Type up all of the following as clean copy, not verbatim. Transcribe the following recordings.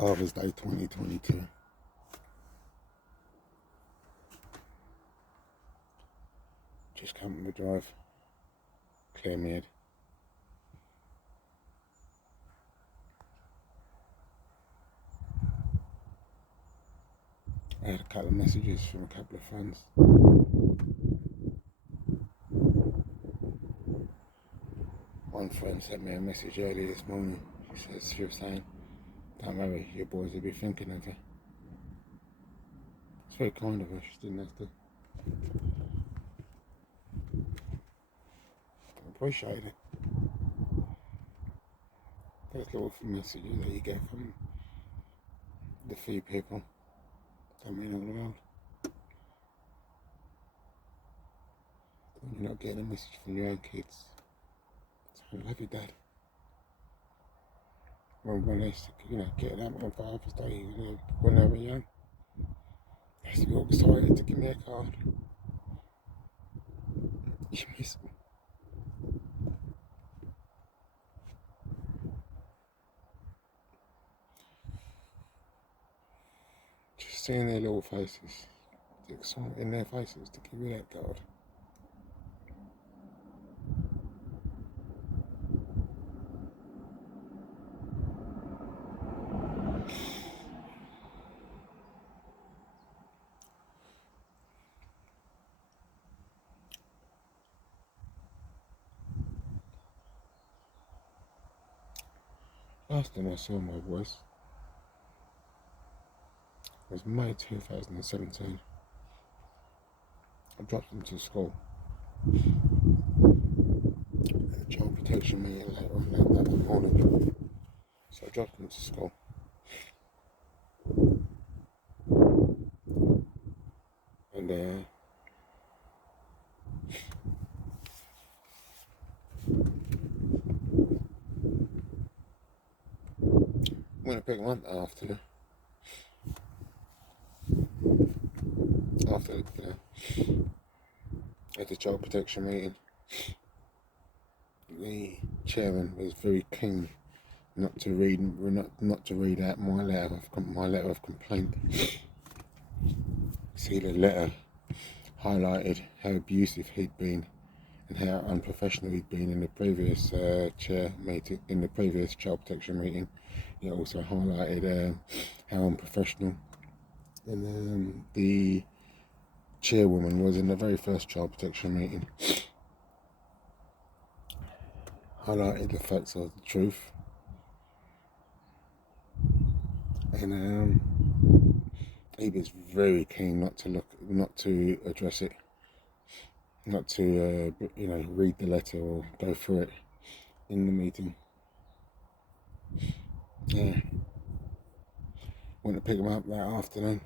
Father's Day 2022. Just come from the drive, clear my head. I had a couple of messages from a couple of friends. One friend sent me a message early this morning. She was saying, "Don't worry, your boys will be thinking of you." It's very kind of her, she didn't have to. I appreciate it. Those little messages that you get from the few people don't mean all the world. When you're not getting a message from your own kids, I love you, Dad. When they used to, get out on Father's Day, when they were young, they used to be all excited to give me a card. You miss me. Just seeing their little faces, the excitement in their faces to give me that card. Last time I saw my boys was May 2017. I dropped them to school. At a child protection meeting later on that morning. So I dropped them to school. And when I picked them up after at the child protection meeting, the chairman was very keen not to read out my letter of complaint. See, the letter highlighted how abusive he'd been and how unprofessional he'd been in the previous in the previous child protection meeting. It also highlighted how unprofessional and the chairwoman was in the very first child protection meeting. Highlighted the facts of the truth, and he was very keen not to address it, not to read the letter or go through it in the meeting. Yeah, went to pick him up that afternoon.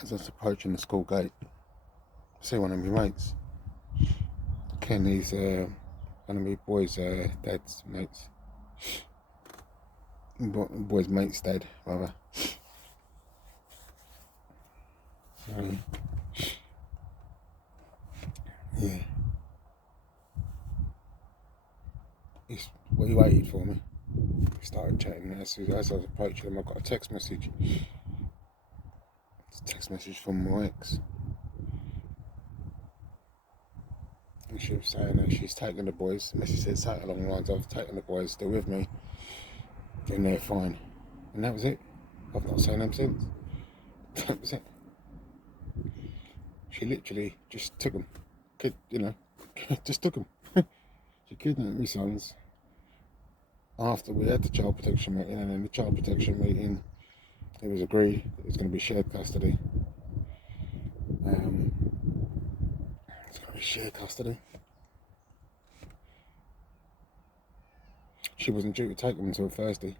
As I was approaching the school gate, I see one of my mates. Ken, he's one of my boys' dad's mates. Boy's mate's dad, rather. Yeah. He waited for me. We started chatting. As I was approaching him, I got a text message. It's a text message from my ex. And she was saying that she's taking the boys. The message said something along the lines of, taking the boys, they're with me, and they're fine. And that was it. I've not seen them since. That was it. She literally just took them. Just took them. She kidnapped my sons after we had the child protection meeting, and in the child protection meeting it was agreed that it was going to be shared custody. It's going to be shared custody. She wasn't due to take them until Thursday.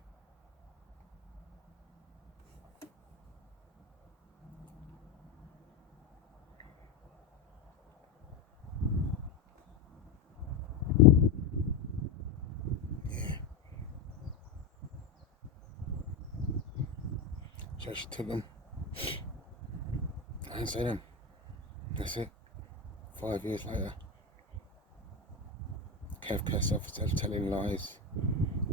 Yeah. So she took them. I ain't seen them. That's it. 5 years later. Kafka's officers telling lies,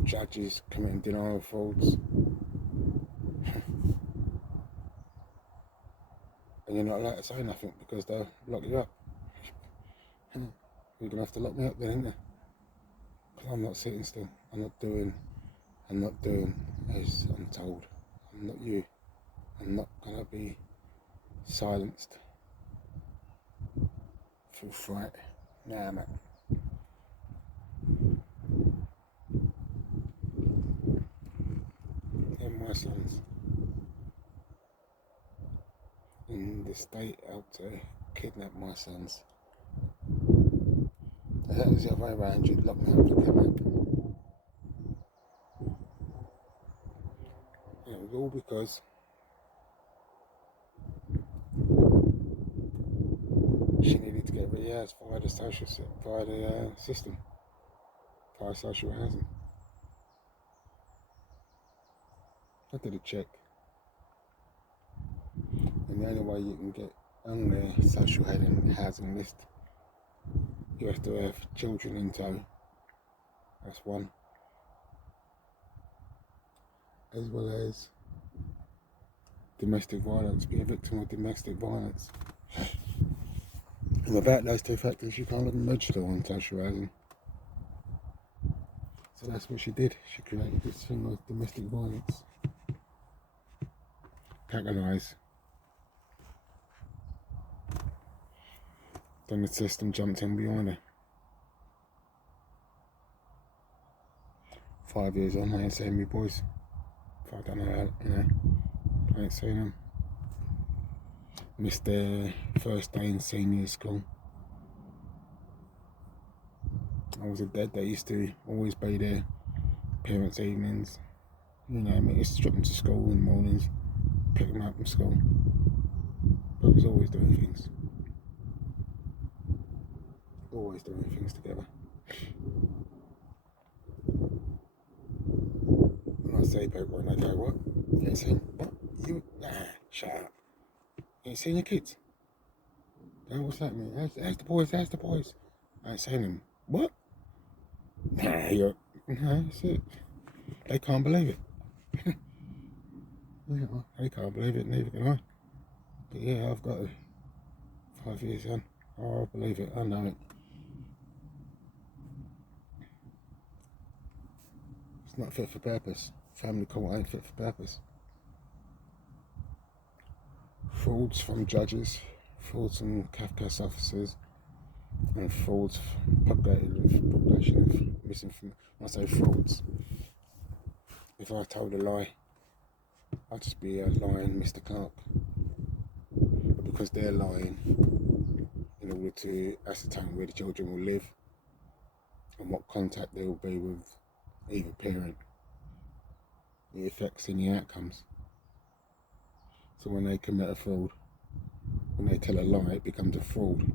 judges committing denial frauds, and you're not allowed to say nothing because they'll lock you up. You're gonna have to lock me up then, ain't you? Because I'm not sitting still. I'm not doing as I'm told. I'm not you. I'm not gonna be silenced through fright. Nah, man. And my sons in the state out to kidnap my sons. If that was the other way around, you'd lock me up to kidnap. And it was all because she needed to get rehoused via the system, via social housing. I did a check, and the only way you can get on the social housing list, you have to have children in tow. That's one, as well as domestic violence, be a victim of domestic violence. And without those two factors, you can't even register on social housing. So that's what she did. She created this thing of domestic violence. Capitalised. Then the system jumped in behind her. 5 years on, I ain't seen me boys. I don't know how, I ain't seen them. Missed their first day in senior school. I was a dad that used to always be there, parents' evenings. You know, I used to drop them to school in the mornings, pick them up from school. But I was always doing things. Always doing things together. When I say people, and they go, what? You ain't seen, what? You, nah, shut up. You ain't seen your kids? Oh, what's that mean? How's the boys, how's the boys? I ain't seen them. What? Nah, you're, no, that's it. They can't believe it. Yeah, they can't believe it, neither can I. But yeah, I've got 5 years on. Oh, I believe it, I know it. It's not fit for purpose. Family court ain't fit for purpose. Frauds from judges, frauds from Kafka's officers, and frauds, propagation of misinformation. When I say frauds, if I told a lie, I'd just be lying Mr. Clark. But because they're lying in order to ascertain where the children will live and what contact there will be with either parent, it affects any outcomes. So when they commit a fraud, when they tell a lie, it becomes a fraud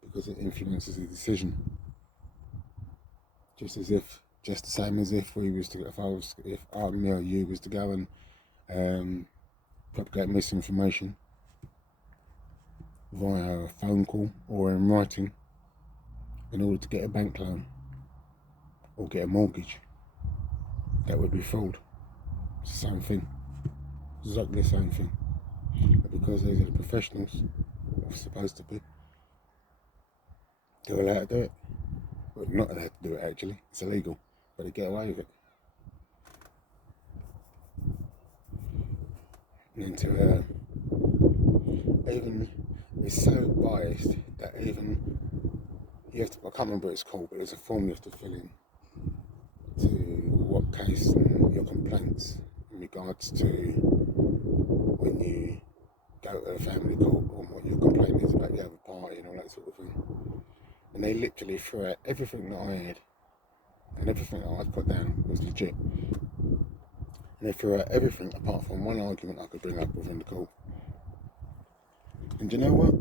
because it influences the decision. Just the same as if we was to, if me or you was to go and propagate misinformation via a phone call or in writing in order to get a bank loan or get a mortgage, that would be fraud. It's the same thing, exactly the same thing. But because these are the professionals, or supposed to be, they're allowed to do it. Well, not allowed to do it actually, it's illegal, but they get away with it. And to even, it's so biased that even you have to, I can't remember what it's called, but there's a form you have to fill in to what case and your complaints in regards to when you go to a family court or what your complaint is about the other party and all that sort of thing. And they literally threw out everything that I had and everything that I put down was legit. And they threw out everything apart from one argument I could bring up within the court. And you know what?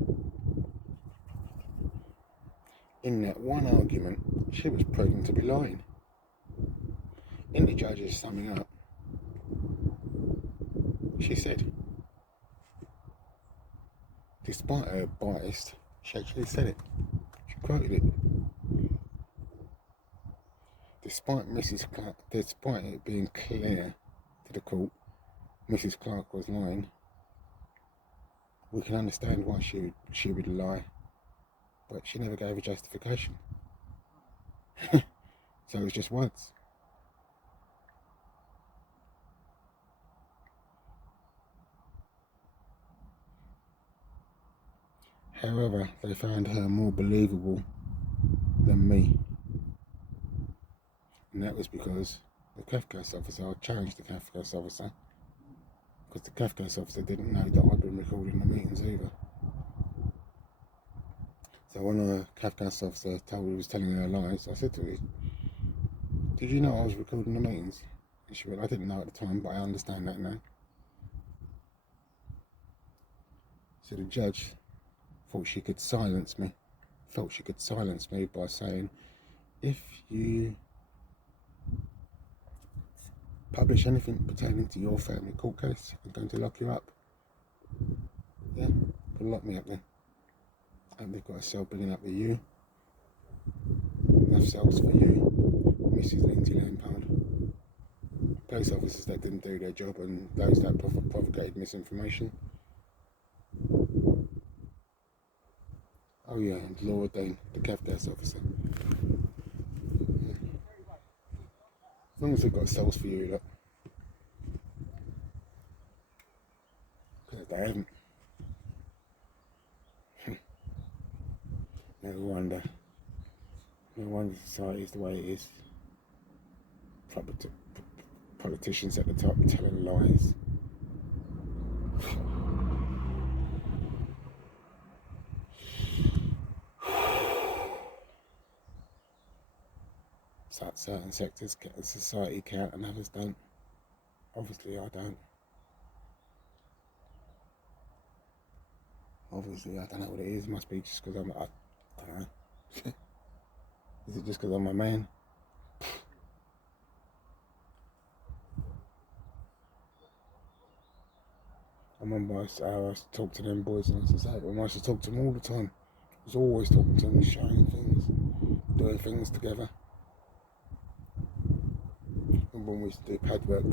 In that one argument, she was proven to be lying. In the judge's summing up, she said, despite her bias, she actually said it. She quoted it. despite it being clear to the court, Mrs. Clark was lying. We can understand why she would lie, but she never gave a justification. So it was just words. However, they found her more believable than me. And that was because the Kafkas officer, I challenged the Kafkas officer, because the Kafkas officer didn't know that I'd been recording the meetings either. So when the Kafkas officer told me he was telling her lies, I said to her, "Did you know I was recording the meetings?" And she went, "I didn't know at the time, but I understand that now." So the judge felt she could silence me by saying, "If you publish anything pertaining to your family court case, I'm going to lock you up." Yeah, they'll lock me up then. And they've got a cell bringing up to you. Enough cells for you, Mrs. Lindsay Lampard. Police officers that didn't do their job and those that propagated misinformation. Oh yeah, and Laura Dane, the Kafkas officer. Yeah. As long as they've got cells for you, look. Because they haven't. No wonder society is the way it is. Politicians at the top telling lies. Certain sectors get the society count and others don't. Obviously I don't. Obviously I don't know what it is. It must be just because I don't know. Is it just because I'm a man? I remember I used to talk to them boys in society, and I used to talk to them all the time. I was always talking to them, showing things, doing things together. And when we used to do pad work, I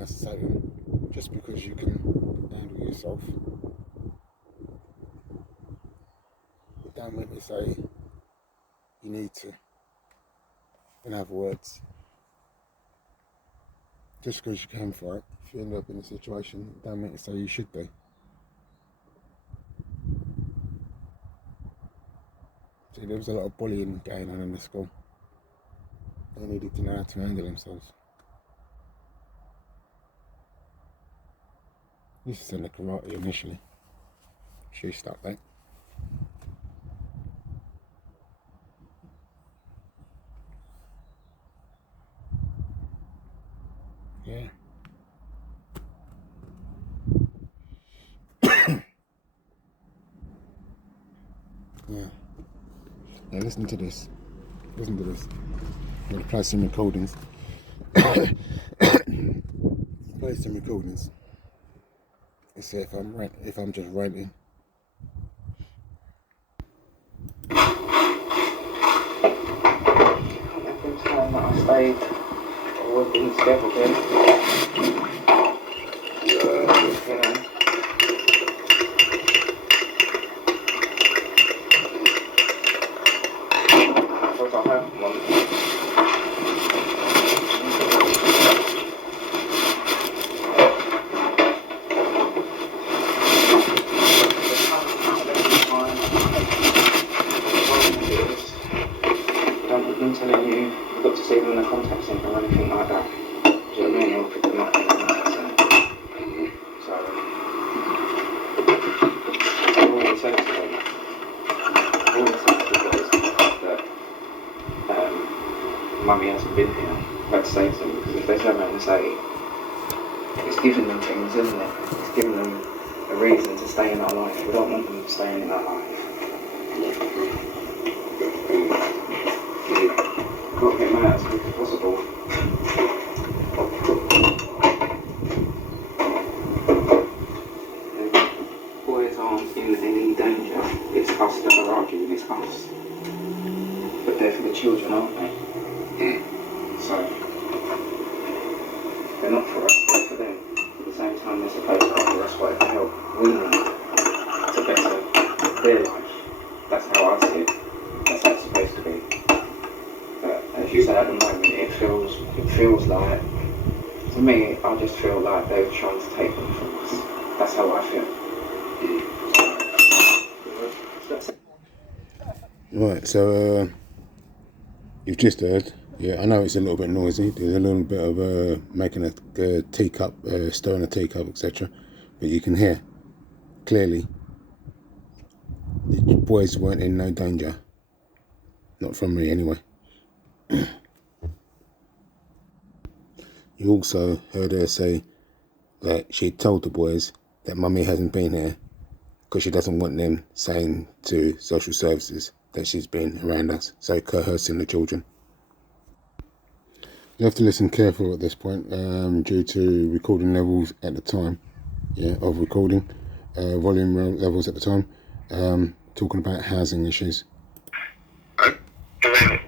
used to say to them, just because you can handle yourself, it don't make me say you need to. In other words, just because you can fight, if you end up in a situation, it don't make me say you should do. See, there was a lot of bullying going on in the school. They needed to know how to handle themselves. I used to send her karate initially. She stopped that. Yeah. Yeah. Yeah, listen to this. I'm going to play some recordings. Play some recordings. Let's see if I'm just ranting. Every time that I stayed, we've been together again. You know. What I have one. I'm telling you, you've got to see them in the contact centre or anything like that. Do you know what I mean? Or pick them up in the contact centre. So, all the sense of them, that Mummy hasn't been here. I've had to say to them, because if they turn around and say, it's giving them things, isn't it? It's giving them a reason to stay in our life. We don't want them staying in our life. Got to get them out as quick as possible. The boys aren't in any danger. It's us that are arguing, it's us. But they're for the children, aren't they? So they're not for us, they're for them. At the same time, they're supposed to offer us whatever help we need to better their life. That's how I see it. That's how it's supposed to be. But as you say, at the moment, it feels like, to me, I just feel like they're trying to take them from us. That's how I feel. Right, so you've just heard. Yeah, I know it's a little bit noisy. There's a little bit of making a teacup, stirring a teacup, etc. But you can hear clearly the boys weren't in no danger. Not from me, anyway. You also heard her say that she told the boys that Mummy hasn't been here because she doesn't want them saying to social services that she's been around us, so coercing the children. You have to listen careful at this point, due to recording levels at the time, of recording, volume levels at the time, talking about housing issues. The temporary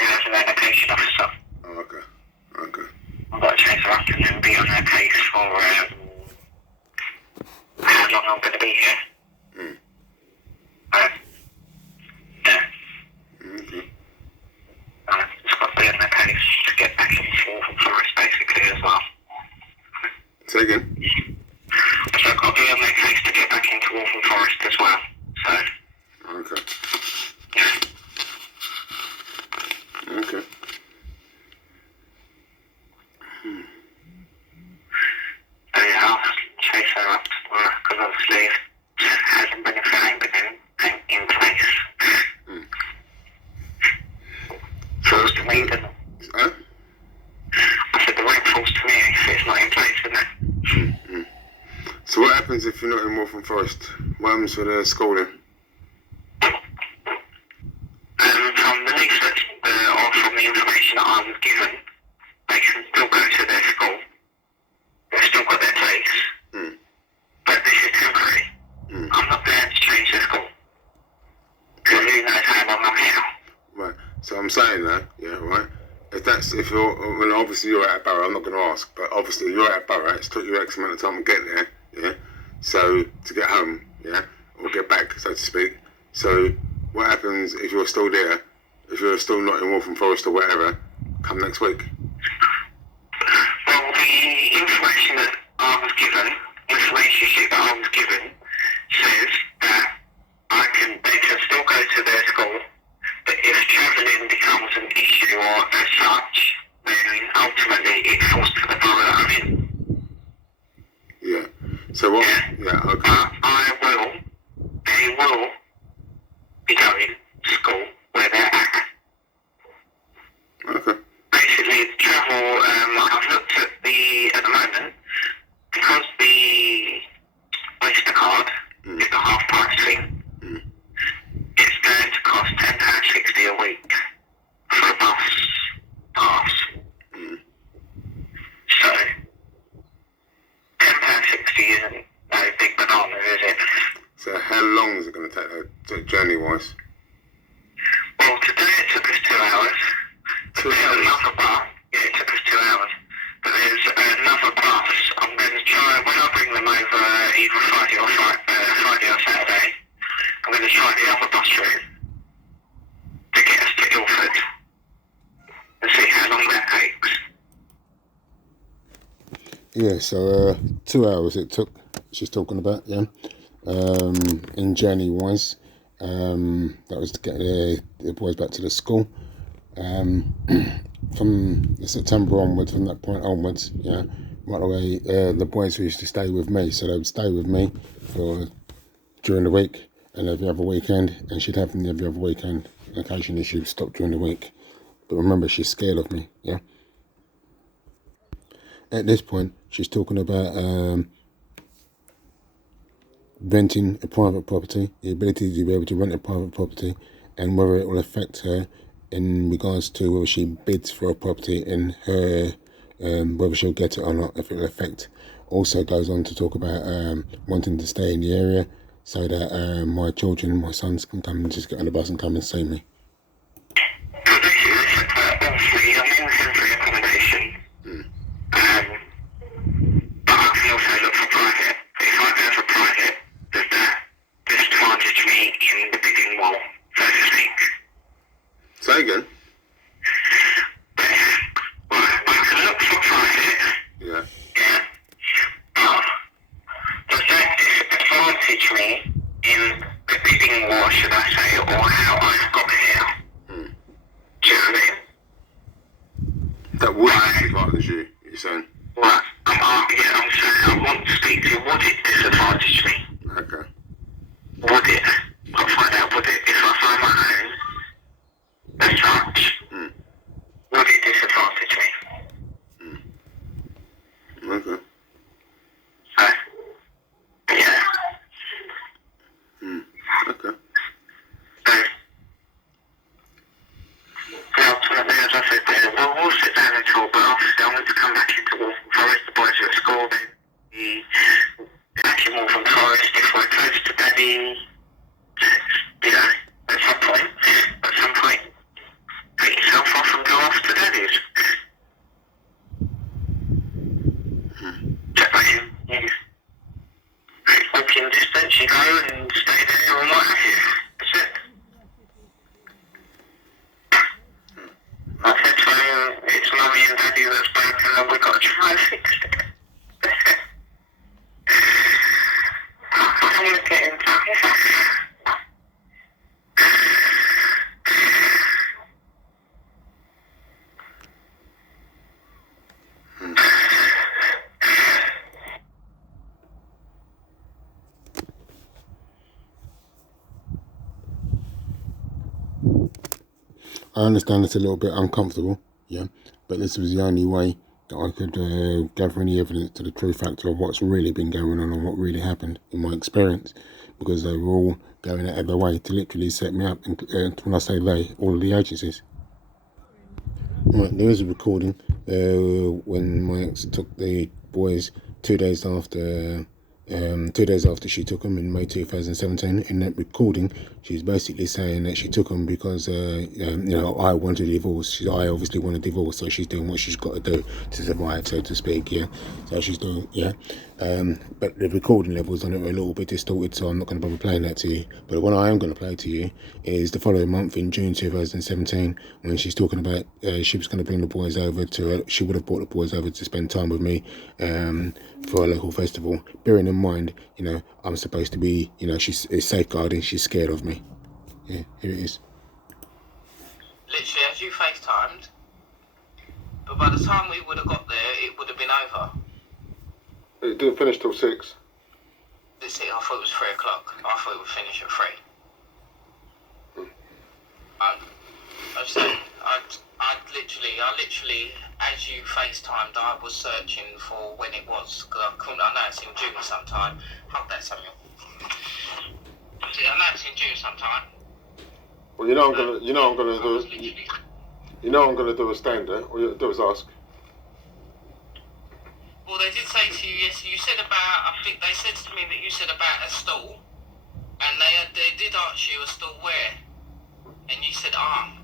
housing allocation officer. Oh, okay. I've got to chase her up and then be on her case for how long I'm going to be here. Yeah. Okay. Just got to be on her case to get back into Waltham Forest basically as well. Say again? So I've got to be on her case to get back into Waltham Forest as well. So. Okay. Yeah. Okay. So yeah, I'll chase her up tomorrow because obviously it hasn't been in place. Falls to me, doesn't it? Huh? I said the rent falls to me if it's not in place, doesn't it? So what happens if you're not in Waltham Forest? What happens with the schooling? From the leaflet, or from the information that I was given, they can still go to their school. They've still got their place. But this is temporary. I'm not there to change their school. Because who knows how long I'm here. Right. So I'm saying that, right? If you're, well, obviously you're at Barrow, I'm not going to ask, but obviously you're at Barrow, it's took you X amount of time to get there, yeah? So, to get home, yeah? Or get back, so to speak. So, what happens if you're still there, if you're still not in Waltham Forest or whatever, come next week? Well, the information that I was given, information sheet that I was given, says that they can still go to their school, but if travelling becomes an issue or as such, then ultimately it falls to the borough that I'm in. Yeah. So what? Yeah, okay. But they will be going to school where they're at. Okay. Basically, the travel, I've looked at the moment, because the Oyster card is the half price thing, it's going to cost £10.60 a week for a bus pass. So, £10.60 isn't no big banana, is it? So how long is it going to take, journey-wise? Well, today it took us 2 hours. 2 There's hours? another bus. Yeah, it took us 2 hours. But there's another bus. I'm going to try, when I bring them over either Friday or Saturday, I'm going to try the other bus route to get us to Ilford and see how long that takes. Yeah, so 2 hours it took, she's talking about, yeah. In journey-wise, that was to get the boys back to the school. From September onwards, from that point onwards, yeah, right away, the boys used to stay with me, so they would stay with me during the week and every other weekend, and she'd have them every other weekend. Occasionally she would stop during the week, but remember, she's scared of me, yeah. At this point, she's talking about renting a private property, the ability to be able to rent a private property, and whether it will affect her in regards to whether she bids for a property in her, whether she'll get it or not, if it will affect. Also goes on to talk about wanting to stay in the area so that my children, my sons can come and just get on the bus and come and see me. This Say again. Right, I can look for private. Yeah. Yeah. Does that disadvantage me in the bidding war, should I say, or how I've got here? Do you know what I mean? That would disadvantage you, you're saying? Right. I'm saying I want to speak to you. Would it disadvantage me? Okay. Would it? I'll find out, would it? If I find my own as such, would it disadvantage me? Okay. So, yeah. Okay. So, ultimately, as I said there, we'll sit down and talk, but obviously I want to come back into Waltham Forest. The boys are at school, they back in Waltham Forest if we're close to Daddy. You know, at some point, take yourself off and go off to Daddy's. Check that you walking distance, you go and stay there and what have you. That's it. I said to him, it's Mummy and Daddy that's broken and we've got to try and fix it. I don't want to get into it. I understand it's a little bit uncomfortable, yeah, but this was the only way that I could gather any evidence to the true factor of what's really been going on and what really happened in my experience, because they were all going out of their way to literally set me up, and when I say they, all of the agencies. Right, there is a recording when my ex took the boys 2 days after 2 days after she took them in May 2017. In that recording, she's basically saying that she took them because I wanted a divorce. I obviously want a divorce, so she's doing what she's got to do to survive, so to speak. Yeah, so she's doing but the recording levels on it are a little bit distorted, so I'm not going to bother playing that to you. But what I am going to play to you is the following month in June 2017, when she's talking about she was going to bring the boys over she would have brought the boys over to spend time with me for a local festival. Bearing in mind, I'm supposed to be, she's safeguarding, she's scared of me. Yeah, here it is. Literally, as you FaceTimed, but by the time we would have got there, it would have been over. It didn't finish till 6. I thought it was 3 o'clock. I thought it would finish at 3. I literally, as you FaceTimed, I was searching for when it was, because I know it's in June sometime. Hold that, Samuel. I know it's in June sometime. Well, I'm gonna do a stander. All you have to do is ask. Well, they did say to you, yes, you said about, I think they said to me that you said about a stall, and they did ask you a stall where, and you said arm.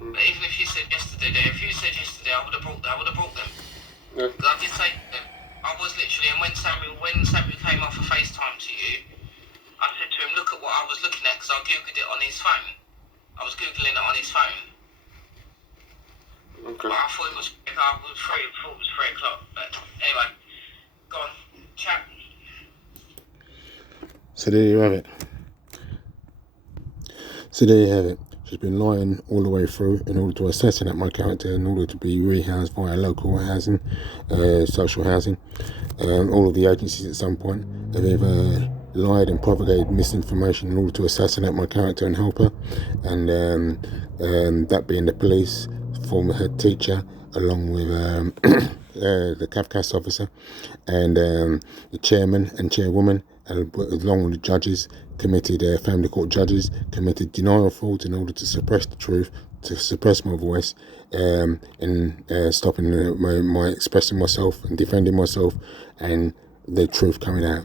But even if you said yesterday, I would have brought them. Yeah. Because I did say to them, I was literally, and when Samuel came off a FaceTime to you, I said to him, look at what I was looking at, because I googled it on his phone. I was googling it on his phone. Okay. But I thought it was 3 o'clock. But anyway, go on, chat. So there you have it. She's been lying all the way through in order to assassinate my character, in order to be rehoused via local housing, social housing. All of the agencies at some point have either lied and propagated misinformation in order to assassinate my character and help her, and that being the police, former head teacher, along with the CAFCAS officer, and the chairman and chairwoman, along with the judges, family court judges, committed denial of fault in order to suppress the truth, to suppress my voice, and stopping my expressing myself and defending myself, and the truth coming out.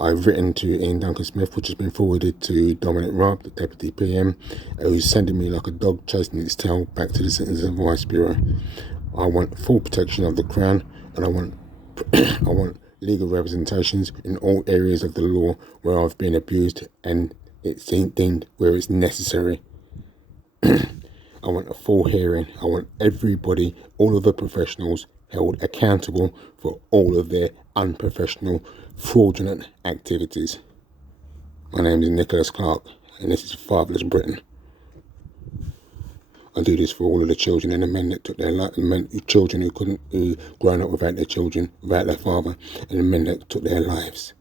I've written to Ian Duncan Smith, which has been forwarded to Dominic Raab, the Deputy PM, who's sending me like a dog chasing its tail back to the Citizen Advice Bureau. I want full protection of the Crown, and I want legal representations in all areas of the law where I've been abused, and it's deemed where it's necessary. I want a full hearing. I want everybody, all of the professionals, held accountable for all of their unprofessional, fraudulent activities. My name is Nicholas Clark, and this is Fatherless Britain. I do this for all of the children and the men that took their life, children who grown up without their children, without their father, and the men that took their lives.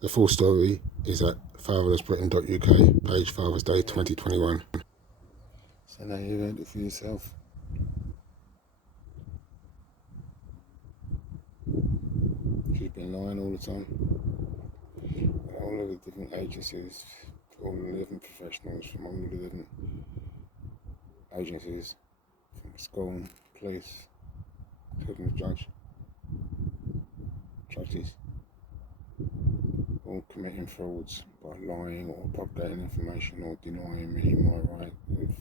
The full story is at fatherlessbritain.uk, page Father's Day 2021. So now you read it for yourself. She's been lying all the time. And all of the different agencies, all the different professionals from all of the different agencies, from school, police, including the judges, all committing frauds by lying or propagating information or denying me my right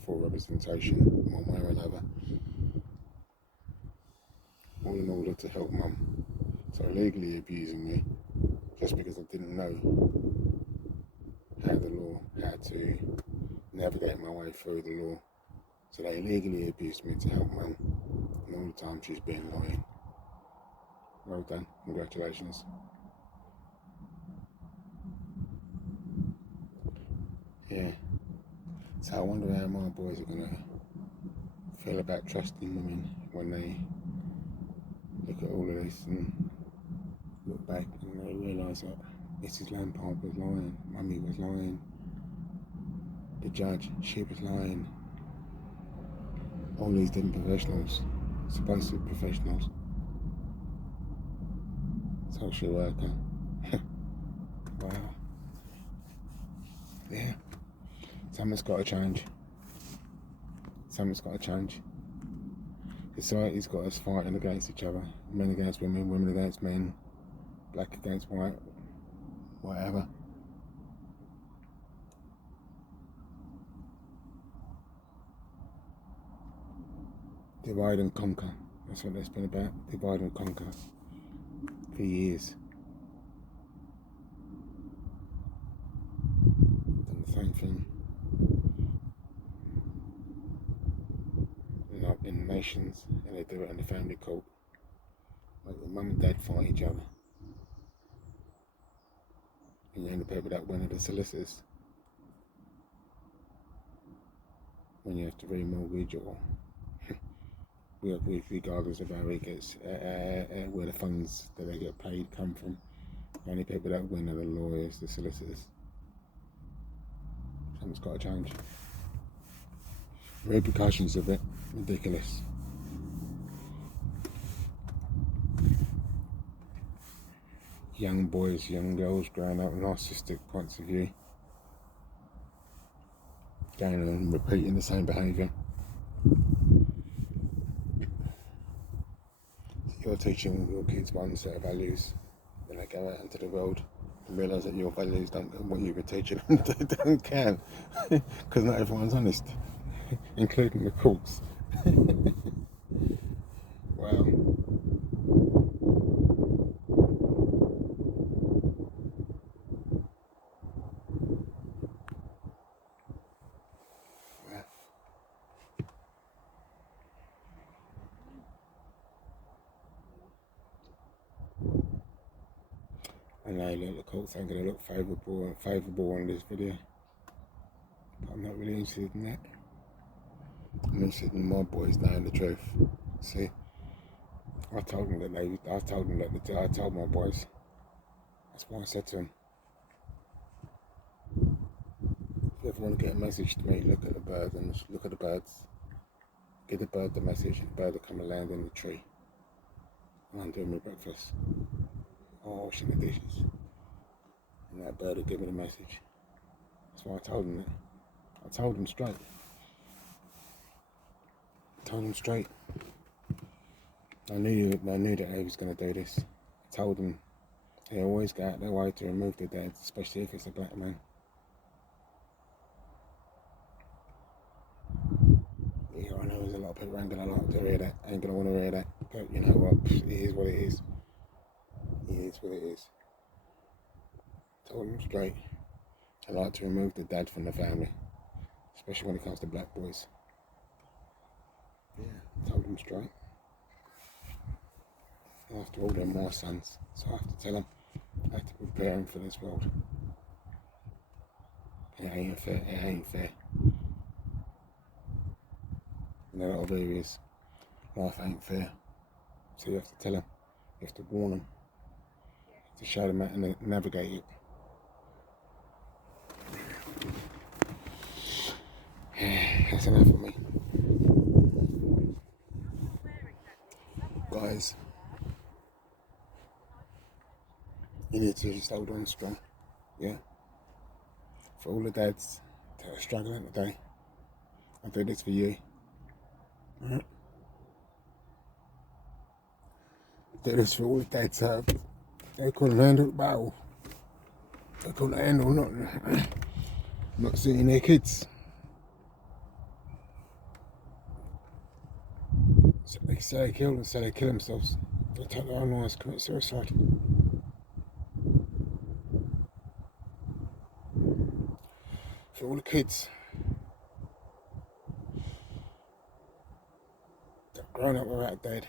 for representation one way or another, all in order to help mum. So legally abusing me just because I didn't know how to navigate my way through the law. So they legally abused me to help mum, and all the time she's been lying. Well done, congratulations. Yeah, so I wonder how my boys are going to feel about trusting women when they look at all of this and look back and they realise that Mrs. Lampard was lying, Mummy was lying, the judge, she was lying. All these different professionals, supposed professionals, social worker. Wow. Yeah. Something's got to change. Something's got to change. Society's got us fighting against each other. Men against women, women against men, black against white, whatever. Divide and conquer. That's what it's been about. Divide and conquer. For years. Done the same thing. In nations, and they do it in the family court. Like the mum and dad fight each other. And you end up with that one of the solicitors. When you have to remortgage or regardless of how it gets, where the funds that they get paid come from. The only people that win are the lawyers, the solicitors. Something's got to change. The repercussions of it, ridiculous. Young boys, young girls growing up with narcissistic points of view. Going and repeating the same behaviour. You're teaching your kids one set of values, then they go out into the world and realise that your values don't, what you've been teaching them, they don't count. Because not everyone's honest, including the courts. Wow. I know the courts ain't going to look favourable on this video, but I'm not really interested in that. I'm interested in my boys knowing the truth. See, I told my boys. That's why I said to them, if you ever want to get a message to me, look at the birds and look at the birds. Give the bird the message, and the bird will come and land in the tree. And I'm doing my breakfast, or washing the dishes, and that bird will give me the message. That's why I told them that. I told them straight. I knew that they was going to do this. I told them they always go out their way to remove their dad, especially if it's a black man. Yeah, I know there's a lot of people ain't going to like to hear that, ain't going to want to hear that, but you know what, it is what it is. It is what it is. I told them straight, I like to remove the dad from the family, especially when it comes to black boys. Yeah, told them straight. After all, they're my sons, so I have to tell them. I have to prepare them for this world. It ain't fair. It ain't fair. In a lot of areas, life ain't fair. So you have to tell them. You have to warn them. You have to show them how to navigate it. That's enough for me. Guys, you need to just hold on strong. Yeah? For all the dads that are struggling today, I do this for you. I do this for all the dads that they couldn't handle the battle. They couldn't handle not seeing their kids. So they say they kill them, so they kill themselves. They take their own lives, commit suicide. For all the kids that have grown up without a dad,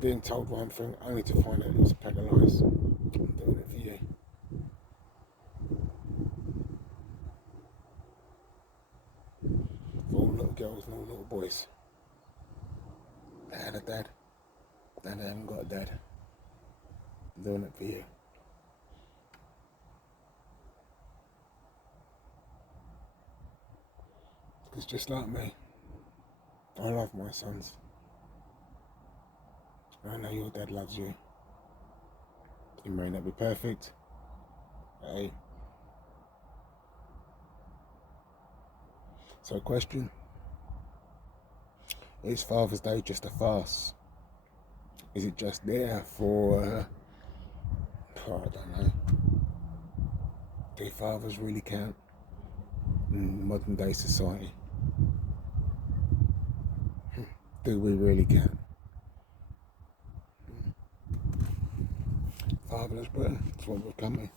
being told one thing only to find out it was a pack of lies. I'm doing it for you. For all the little girls and all the little boys that had a dad, now they haven't got a dad. I'm doing it for you. Because just like me, I love my sons. I know your dad loves you. You may not be perfect. Hey. So question, is Father's Day just a farce? Is it just there for, I don't know. Do fathers really count in modern day society? Do we really count? Fatherless Britain, that's what we're coming.